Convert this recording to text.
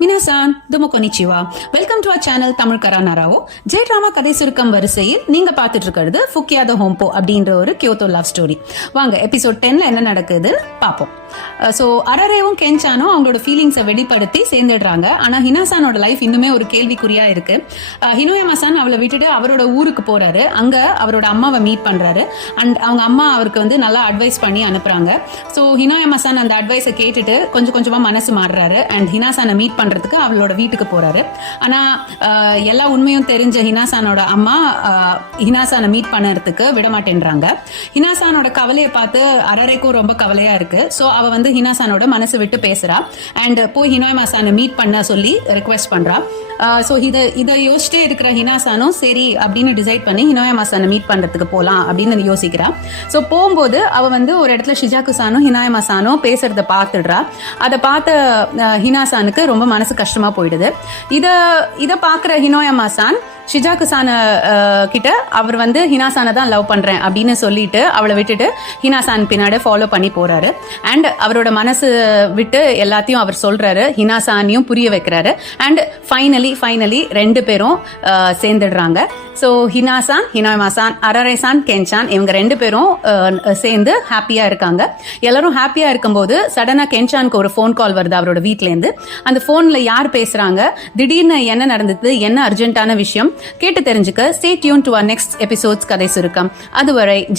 மினாசான் துமோ கொனிச்சிவா. Welcome to our channel Tamil கரானாராவோ. ஜெய் டிராமா கதை சுருக்கம் வரிசையில் நீங்க பாத்துட்டு இருக்கிறது ஃபுக்கியாத ஹோம்போ அப்படின்ற ஒரு கியோட்டோ லவ் ஸ்டோரி. வாங்க எபிசோட் 10ல என்ன நடக்குதுன்னு பாப்போம். ஸோ அரரேவும் கென்சானும் அவங்களோட ஃபீலிங்ஸை வெளிப்படுத்தி சேர்ந்துடுறாங்க. ஆனா ஹினாசானோட லைஃப் இன்னுமே ஒரு கேள்விக்குறியா இருக்கு. ஹினோயமாசான் அவளை விட்டுட்டு அவரோட ஊருக்கு போறாரு. அங்க அவரோட அம்மாவை மீட் பண்றாரு. அண்ட் அவங்க அம்மா அவருக்கு வந்து நல்லா அட்வைஸ் பண்ணி அனுப்புறாங்க. ஸோ ஹினோயமாசான் அந்த அட்வைஸை கேட்டுட்டு கொஞ்சம் கொஞ்சமா மனசு மாறுறாரு. அண்ட் ஹினாசானை மீட் பண்றதுக்கு அவளோட வீட்டுக்கு போறாரு. ஆனா எல்லா உண்மையும் தெரிஞ்ச ஹினாசானோட அம்மா ஹினாசானை மீட் பண்ணறதுக்கு விட மாட்டேன்றாங்க. ஹினாசானோட கவலையை பார்த்து அரரேக்கும் ரொம்ப கவலையா இருக்கு. ஸோ அவ வந்து ஹினாசானோட மனசு விட்டு பேசுறா. அண்ட் போய் ஹினோயமாசானை மீட் பண்ண சொல்லி ரெக்வெஸ்ட் பண்றா. ஸோ இதை யோசிச்சுட்டே இருக்கிற ஹினாசானும் சரி அப்படின்னு டிசைட் பண்ணி ஹினோயமாசானை மீட் பண்றதுக்கு போலாம் அப்படின்னு யோசிக்கிறா. ஸோ போகும்போது அவ வந்து ஒரு இடத்துல ஷிஜாக்குசானும் ஹினாயமாசானும் பேசுறத பார்த்துடுறா. அதை பார்த்த ஹினாசானுக்கு ரொம்ப மனசு கஷ்டமா போயிடுது. இத பாக்குற ஹினோயமாசான் ஷிஜாக்குசான கிட்ட அவர் வந்து ஹினாசானை தான் லவ் பண்றேன் அப்படின்னு சொல்லிட்டு அவளை விட்டுட்டு ஹினாசான் பின்னாடி ஃபாலோ பண்ணி போறாரு. அண்ட் அவரோட மனசு விட்டு எல்லாத்தையும் அவர் சொல்றாரு. ஹினாசானையும் புரிய வைக்கிறாரு. அண்ட் ஃபைனலி ரெண்டு பேரும் சேர்ந்துடுறாங்க. ஸோ ஹினாசான், ஹினோயமாசான், அரரேசான், கென்சான் இவங்க ரெண்டு பேரும் சேர்ந்து ஹாப்பியா இருக்காங்க. எல்லாரும் ஹாப்பியா இருக்கும்போது சடனா கென்சானுக்கு ஒரு ஃபோன் கால் வருது அவரோட வீட்ல இருந்து. அந்த போன்ல யார் பேசுறாங்க, திடீர்னு என்ன நடந்தது, என்ன அர்ஜென்ட்டான விஷயம் கேட்டு தெரிஞ்சுக்க stay tuned to our next episodes கதை சுருக்கம். அதுவரை